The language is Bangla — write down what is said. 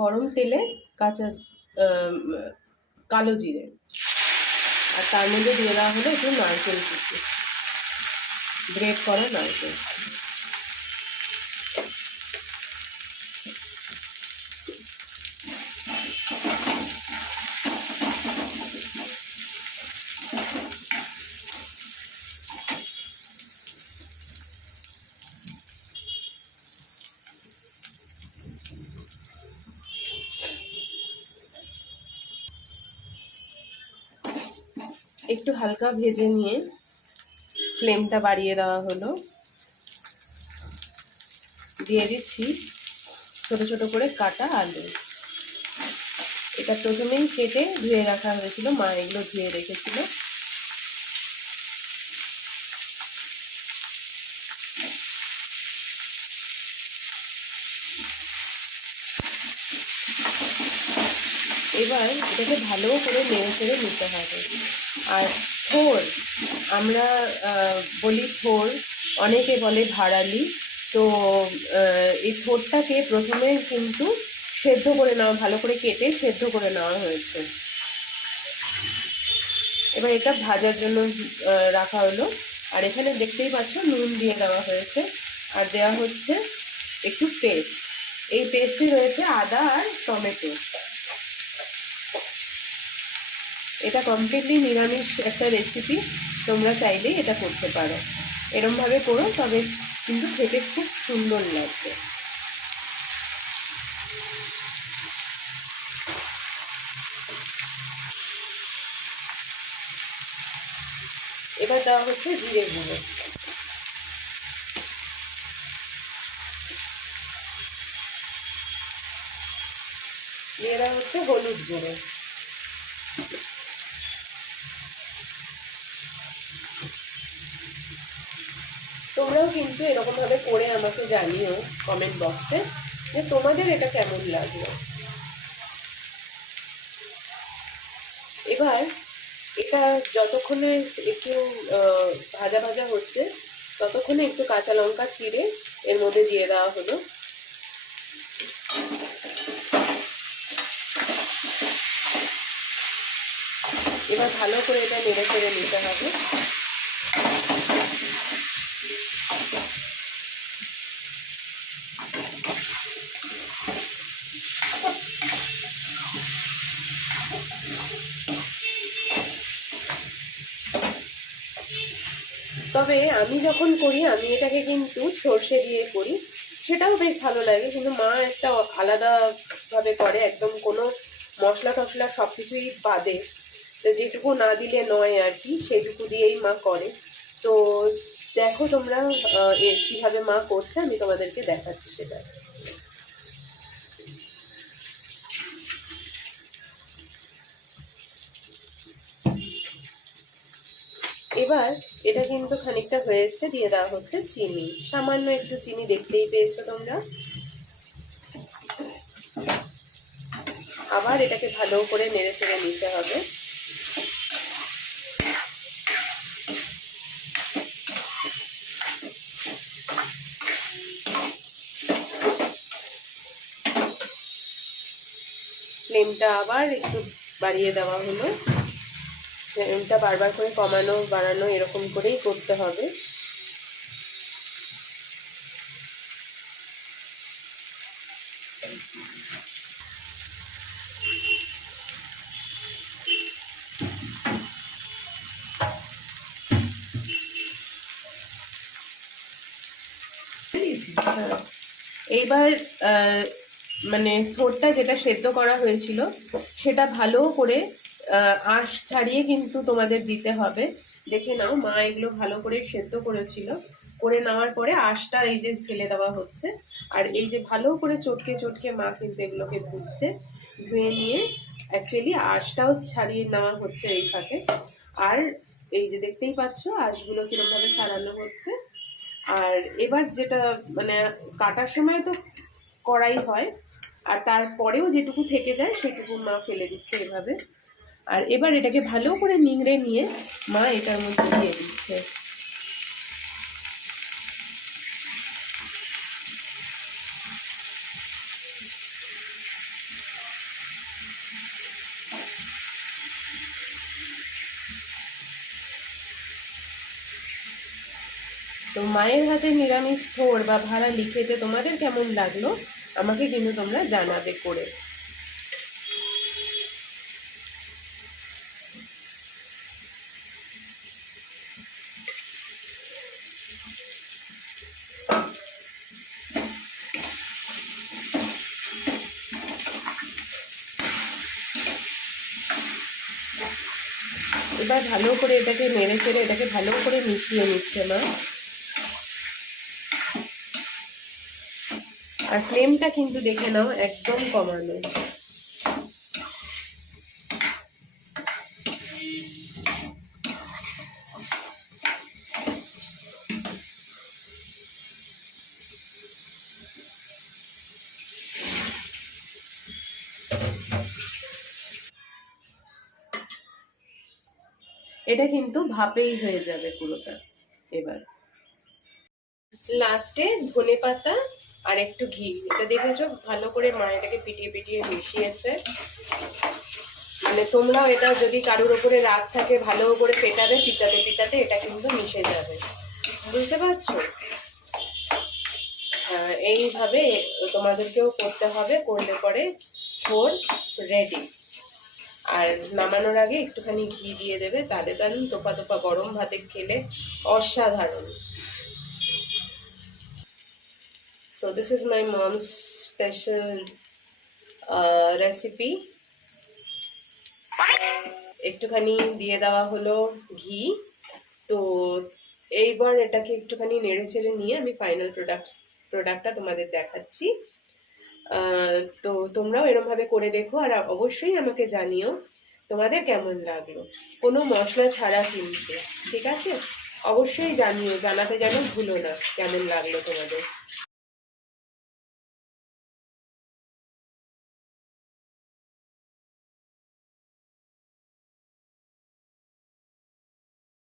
গরম তেলে কাঁচা কালো জিরে, আর তার মধ্যে দিয়ে দেওয়া হলো একটু নারকেল কুচি, গ্রেট করা নারকেল। একটু হালকা ভেজে নিয়ে ফ্লেমটা বাড়িয়ে দেওয়া হলো। দিয়ে দিচ্ছি ছোট ছোট করে কাটা আলু। এটা প্রথমেই কেটে ধুয়ে রাখা হয়েছিল, মা এগুলো ধুয়ে রেখেছিল। এবার এটাকে ভালো করে নেড়ে চেড়ে নিতে হবে। আর থোর, আমরা বলি থোর, অনেকে বলে ভাড়ালি। তো এই থোরটাকে প্রথমে কিন্তু সেদ্ধ করে নেওয়া, ভালো করে কেটে সেদ্ধ করে নেওয়া হয়েছে। এবার এটা ভাজার জন্য রাখা হলো। আর এখানে দেখতেই পাচ্ছ নুন দিয়ে দেওয়া হয়েছে, আর দেওয়া হচ্ছে একটু পেস্ট। এই পেস্টে রয়েছে আদা আর টমেটো। এটা কমপ্লিটলি নিরামিষ একটা রেসিপি, তোমরা চাইলেই এটা করতে পারো। এরমভাবে করো, তবে কিন্তু খেতে খুব সুন্দর লাগবে। এবার দেওয়া হচ্ছে জিরে গুঁড়ো, দিয়ে দেওয়া হচ্ছে হলুদ গুঁড়ো, তোমরাও কিন্তু এরকম ভাবে করে আমাকে জানিও কমেন্ট বক্সে যে তোমাদের এটা কেমন লাগলো। এবার এটা যতক্ষণে একটু ভাজা ভাজা হচ্ছে, ততক্ষণে একটু কাঁচা লঙ্কা চিড়ে এর মধ্যে দিয়ে দেওয়া হলো। এবার ভালো করে এটা নেড়ে চেড়ে নিতে হবে। তবে আমি যখন করি, আমি এটাকে কিন্তু সর্ষে দিয়ে করি, সেটাও বেশ ভালো লাগে। কিন্তু মা একটা আলাদা ভাবে করে, একদম কোনো মশলা টশলা সবকিছুই বাদে, যেটুকু না দিলে নয় আর কি, সেটুকু দিয়েই মা করে। তো দেখো তোমরা কিভাবে মা করছে, আমি তোমাদেরকে দেখাচ্ছি সেটা। এবার এটা কিন্তু খানিকটা হয়ে এসছে, দিয়ে দেওয়া হচ্ছে চিনি, সামান্য একটু চিনি, দেখতেই পেয়েছো তোমরা। আবার এটাকে ভালো করে নেড়ে চেড়ে নিতে হবে। ফ্লেমটা আবার একটু বাড়িয়ে দেওয়া হলো। ফ্লেমটা বারবার করে কমানো বাড়ানো এরকম করেই করতে হবে। এইবার মানে থোরটা যেটা সেদ্ধ করা হয়েছিল, সেটা ভালো করে আঁশ ছাড়িয়ে কিন্তু তোমাদের দিতে হবে। দেখে নাও, মা এগুলো ভালো করে সেদ্ধ করেছিল, করে নেওয়ার পরে আঁশটা এই যে ফেলে দেওয়া হচ্ছে। আর এই যে ভালো করে চটকে চটকে মা কিন্তু এগুলোকে ধুচ্ছে, ধুয়ে নিয়ে অ্যাকচুয়ালি আঁশটাও ছাড়িয়ে নেওয়া হচ্ছে এই ফাঁকে। আর এই যে দেখতেই পাচ্ছ আঁশগুলো কিরকমভাবে ছাড়ানো হচ্ছে। আর এবার যেটা মানে কাটার সময় তো করাই হয়, আর তারপরেও যেটুকু থেকে যায় সেটুকু মা ফেলে দিচ্ছে এভাবে। আর এবার এটাকে ভালো করে নিংড়ে নিয়ে মা এটার মধ্যে দিয়ে দিচ্ছে। মায়ের হাতে নিরামিষ থোর বা ভাড়ালি খেতে তোমাদের কেমন লাগলো আমাকে কিন্তু তোমরা জানাবে করে। এবার ভালো করে এটাকে নেড়ে চেড়ে এটাকে ভালো করে মিশিয়ে নিচ্ছে মা। আর ফ্লেমটা কিন্তু দেখে নাও একদম কমানো। এটা কিন্তু ভাপেই হয়ে যাবে পুরোটা। এবার লাস্টে ধনে পাতা আর একটু ঘি, এটা দেখেছো ভালো করে মা এটাকে পিটিয়ে পিটিয়ে মিশিয়েছে। মানে তোমরাও এটা যদি কারোর ওপরে রাগ থাকে ভালো করে পেটাবে, পিটাতে পিটাতে এটা কিন্তু মিশে যাবে, বুঝতে পারছো? এইভাবে তোমাদেরকেও করতে হবে, করলে পরে থোর রেডি। আর নামানোর আগে একটুখানি ঘি দিয়ে দেবে, তাহলে তো তোপা তোপা গরম ভাতে খেলে অসাধারণ। So this is my mom's special recipe. একটুখানি দিয়ে দেওয়া হলো ঘি। তো এইবার এটাকে একটুখানি নেড়ে চেড়ে নিয়ে আমি ফাইনাল প্রোডাক্টটা তোমাদের দেখাচ্ছি। তো তোমরাও এরমভাবে করে দেখো, আর অবশ্যই আমাকে জানিও তোমাদের কেমন লাগলো, কোনো মশলা ছাড়া কিন্তু, ঠিক আছে? অবশ্যই জানিও, জানাতে যেন ভুলো না কেমন লাগলো তোমাদের।